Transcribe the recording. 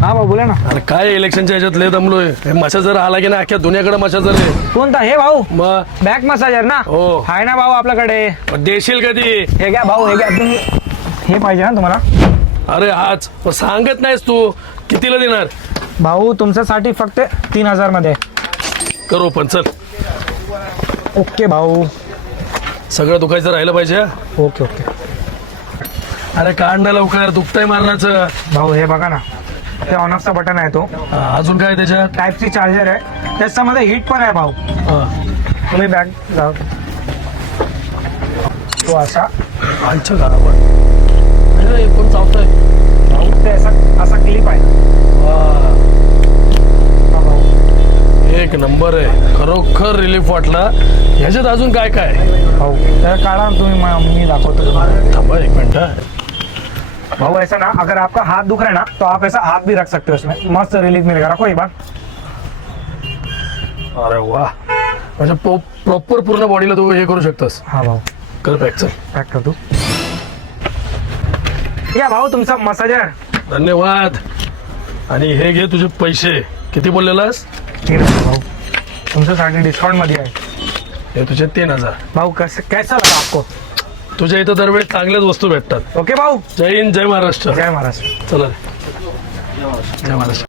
हा भाऊ बोला ना. अरे काय इलेक्शनच्या ह्याच्यात लय दमलोय. हे मशाजर आला की ना अख्ख्या दुनियाकडे मशाजर आहे. कोणता हे भाऊ? मग बॅक मसाजर ना? हो. आहे ना भाऊ आपल्याकडे. देशील कधी? हे घ्या भाऊ, हे घ्या तुम्ही. हे पाहिजे ना तुम्हाला? अरे आज मग सांगत नाहीस तू कितीला देणार? भाऊ तुमच्यासाठी फक्त 3000 मध्ये. करू पण चल. ओके भाऊ. सगळं दुखायचं राहिलं पाहिजे. Okay okay. अरे काढ ना लवकर, दुखतंय मारण्याचं. भाऊ हे बघा ना, ते ऑन ऑफचा बटन आहे तो. अजून काय त्याच्यात? टाईप सी चार्जर आहे, त्याच्यामध्ये हीट पण आहे भाऊ. तुम्ही बॅग जाऊ तो असा आमच्या गावावर कोण चावतोय? भाऊ ते असा क्लिप आहे. हा भाऊ एक नंबर आहे, खरोखर रिलीफ वाटला. ह्याच्यात अजून काय काय? भाऊ तर काढा तुम्ही, मी दाखवतो तुम्हाला. थांबा एक मिनिट. भाऊ ऐसा ना, अगर आपका हाथ दुख रहा है ना तो आप ऐसा हाथ भी रख सकते हो उसमें, मस्त रिलीफ मिलेगा. रखो एक बार. अरे वा, म्हणजे प्रॉपर पूर्ण बॉडीला तू हे करू शकतोस. हा भाऊ कर पॅक. चल पॅक कर तू. या भाऊ तुमचा मसाजर. धन्यवाद. आणि हे घे तुझे पैसे. किती बोललेलास? ठीक आहे भाऊ, तुमच्यासाठी डिस्काउंट मध्ये आहे. हे तुझे 3000. भाऊ कैसा लगा आपको? तुझ्या इथं दरवेळेस चांगल्याच वस्तू भेटतात. ओके भाऊ. जय हिंद, जय महाराष्ट्र. जय महाराष्ट्र. चला जय महाराष्ट्र.